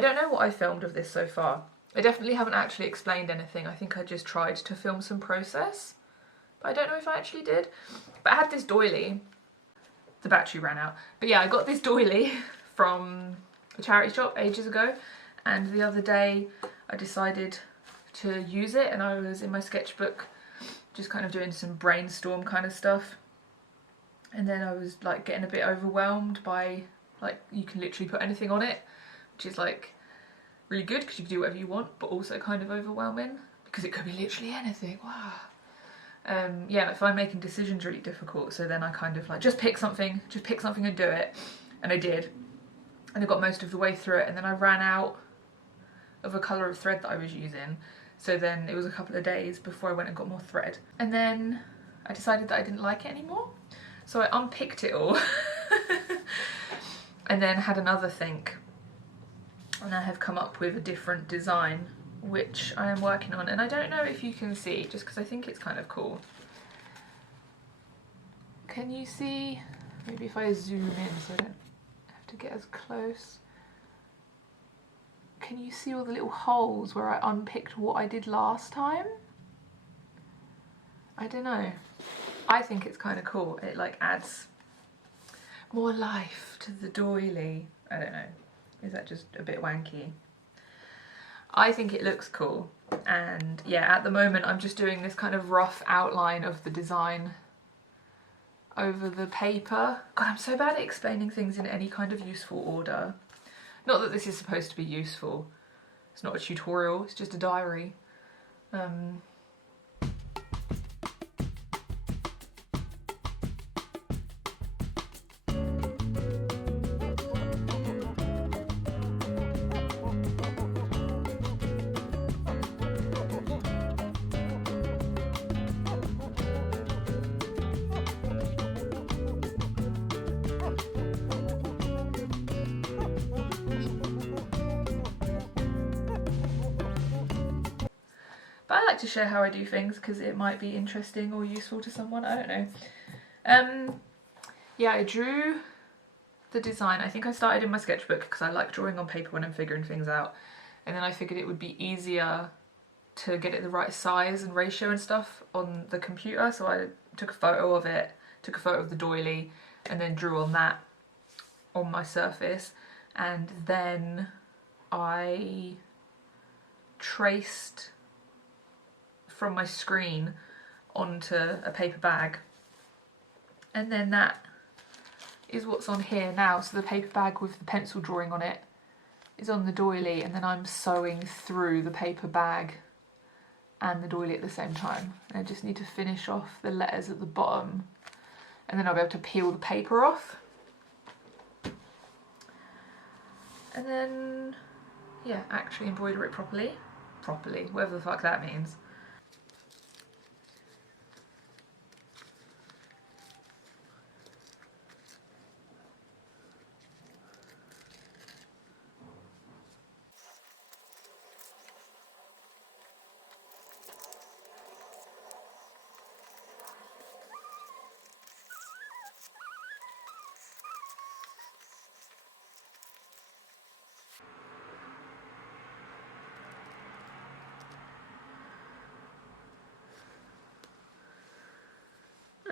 I don't know what I filmed of this so far. I definitely haven't actually explained anything. I think I just tried to film some process, but I don't know if I actually did. But I had this doily. The battery ran out. But yeah, I got this doily from a charity shop ages ago, and the other day I decided to use it, and I was in my sketchbook just kind of doing some brainstorm kind of stuff, and then I was like getting a bit overwhelmed by, like, you can literally put anything on it, which is like really good because you can do whatever you want, but also kind of overwhelming because it could be literally anything. Wow. Yeah, I find making decisions really difficult, so then I kind of like just pick something and do it, and I did, and I got most of the way through it, and then I ran out of a colour of thread that I was using, so then it was a couple of days before I went and got more thread, and then I decided that I didn't like it anymore, so I unpicked it all and then had another think, and I have come up with a different design which I am working on, and I don't know if you can see, just because I think it's kind of cool. Can you see? Maybe if I zoom in so I don't have to get as close. Can you see all the little holes where I unpicked what I did last time? I don't know. I think it's kind of cool. It like adds more life to the doily. I don't know. Is that just a bit wanky? I think it looks cool, and yeah, at the moment I'm just doing this kind of rough outline of the design over the paper. God, I'm so bad at explaining things in any kind of useful order. Not that this is supposed to be useful. It's not a tutorial, it's just a diary. But I like to share how I do things because it might be interesting or useful to someone, I don't know. Yeah, I drew the design. I think I started in my sketchbook because I like drawing on paper when I'm figuring things out, and then I figured it would be easier to get it the right size and ratio and stuff on the computer, so I took a photo of it, took a photo of the doily, and then drew on that on my surface, and then I traced from my screen onto a paper bag, and then that is what's on here now. So the paper bag with the pencil drawing on it is on the doily, and then I'm sewing through the paper bag and the doily at the same time, and I just need to finish off the letters at the bottom, and then I'll be able to peel the paper off, and then yeah, actually embroider it properly, whatever the fuck that means.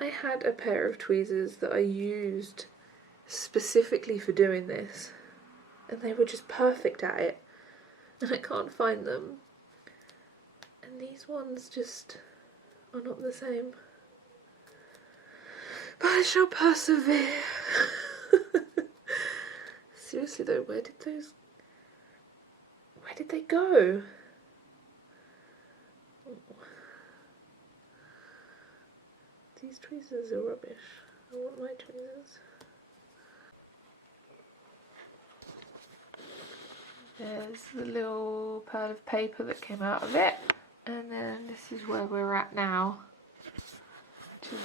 I had a pair of tweezers that I used specifically for doing this, and they were just perfect at it, and I can't find them, and these ones just are not the same, but I shall persevere. Seriously though, where did they go? These tweezers are rubbish. I want my tweezers. There's the little pile of paper that came out of it, and then this is where we're at now, which is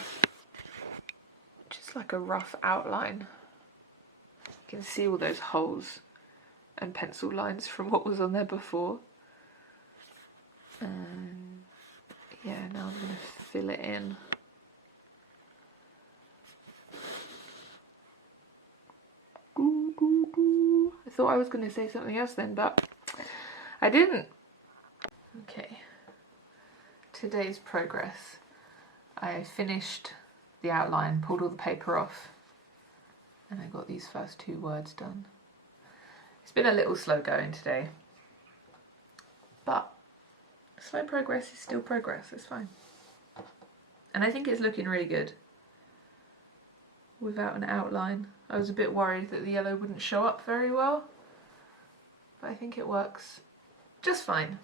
just like a rough outline. You can see all those holes and pencil lines from what was on there before. And yeah, now I'm going to fill it in. I thought I was going to say something else then, but I didn't. Okay, today's progress. I finished the outline, pulled all the paper off, and I got these first 2 words done. It's been a little slow going today, but slow progress is still progress, it's fine. And I think it's looking really good without an outline. I was a bit worried that the yellow wouldn't show up very well, but I think it works just fine.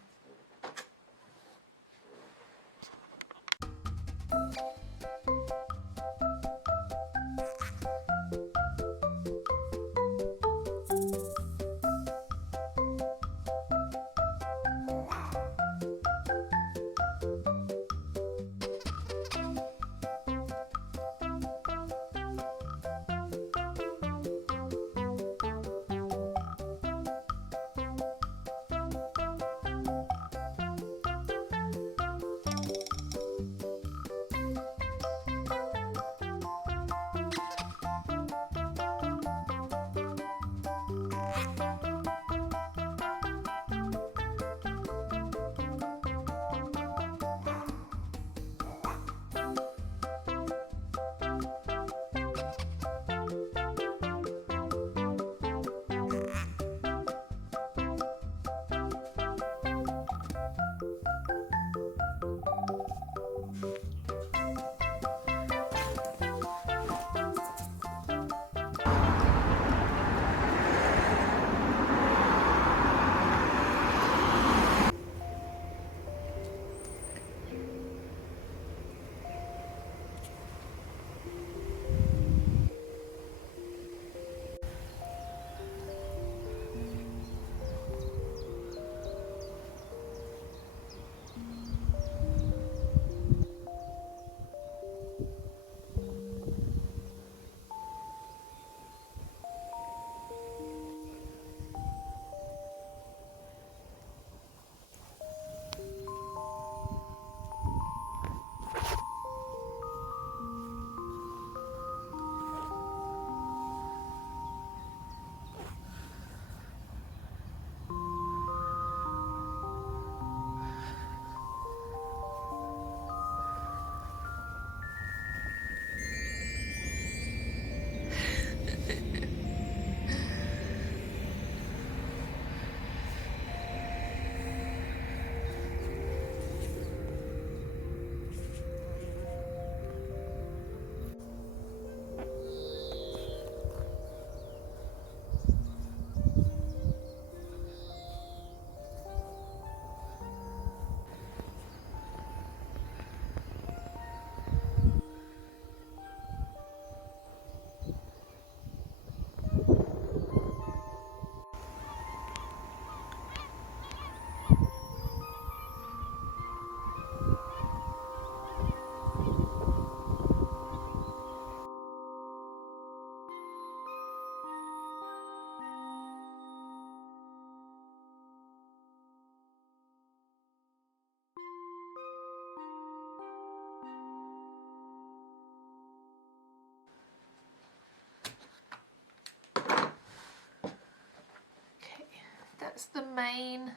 That's the main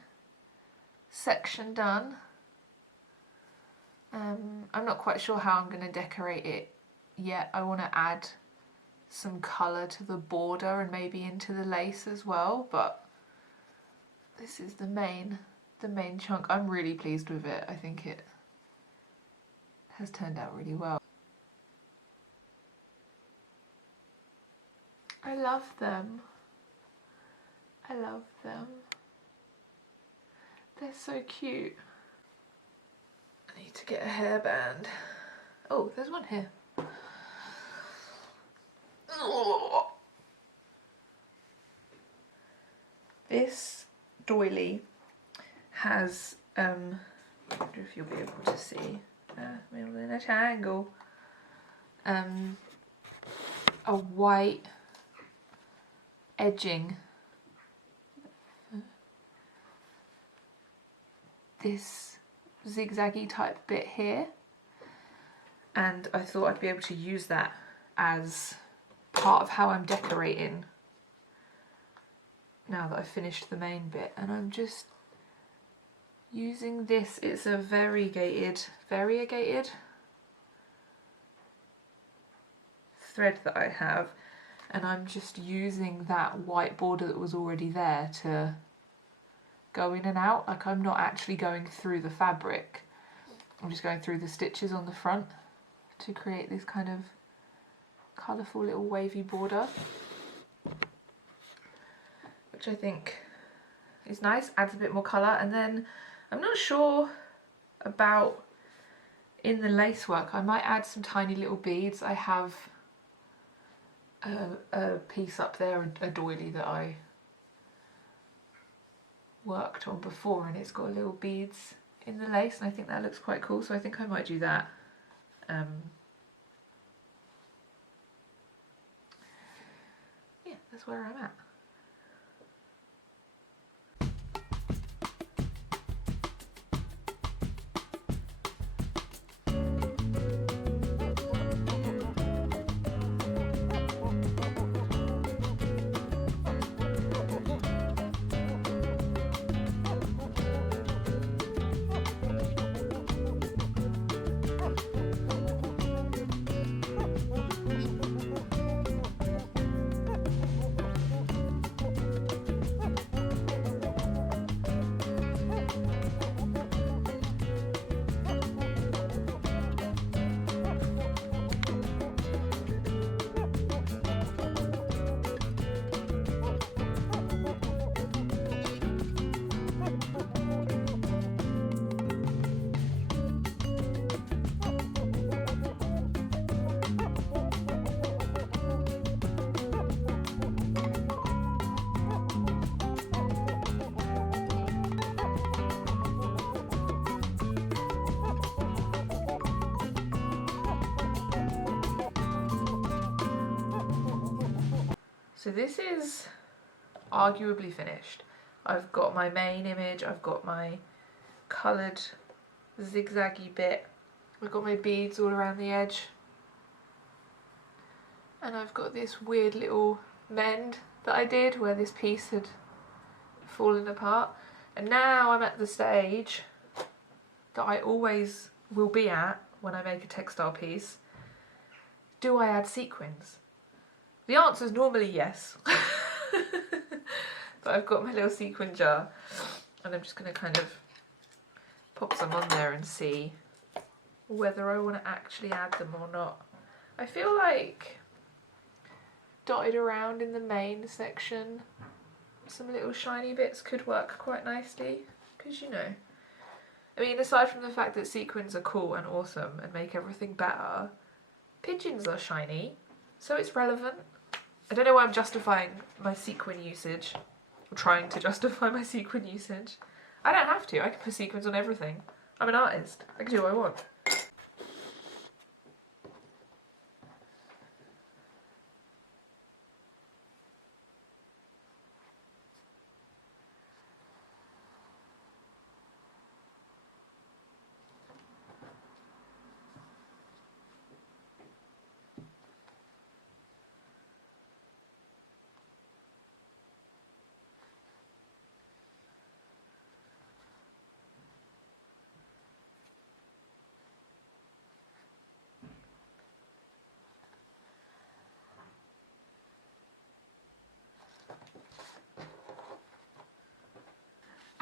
section done. I'm not quite sure how I'm going to decorate it yet. I want to add some colour to the border and maybe into the lace as well, but this is the main chunk. I'm really pleased with it. I think it has turned out really well. I love them. I love them. They're so cute. I need to get a hairband. Oh, there's one here. This doily has, I wonder if you'll be able to see, middle in a triangle, a white edging. This zigzaggy type bit here, and I thought I'd be able to use that as part of how I'm decorating now that I've finished the main bit, and I'm just using this. It's a variegated thread that I have, and I'm just using that white border that was already there to go in and out. Like, I'm not actually going through the fabric, I'm just going through the stitches on the front to create this kind of colourful little wavy border, which I think is nice, adds a bit more colour. And then I'm not sure about in the lace work, I might add some tiny little beads. I have a piece up there, a doily that I worked on before, and it's got little beads in the lace, and I think that looks quite cool, so I think I might do that. Yeah, that's where I'm at. So this is arguably finished. I've got my main image, I've got my coloured zigzaggy bit, I've got my beads all around the edge, and I've got this weird little mend that I did where this piece had fallen apart. And now I'm at the stage that I always will be at when I make a textile piece. Do I add sequins? The answer is normally yes. But I've got my little sequin jar, and I'm just going to kind of pop some on there and see whether I want to actually add them or not. I feel like dotted around in the main section, some little shiny bits could work quite nicely, because, you know, I mean, aside from the fact that sequins are cool and awesome and make everything better, pigeons are shiny, so it's relevant. I don't know why I'm justifying my sequin usage, or trying to justify my sequin usage. I don't have to, I can put sequins on everything. I'm an artist, I can do what I want.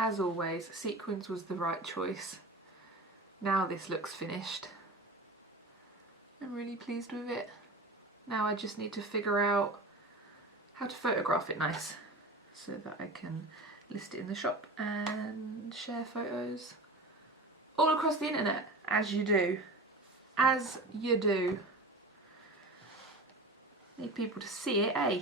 As always, sequins was the right choice. Now this looks finished. I'm really pleased with it. Now I just need to figure out how to photograph it nice so that I can list it in the shop and share photos all across the internet, as you do. As you do. Need people to see it, eh?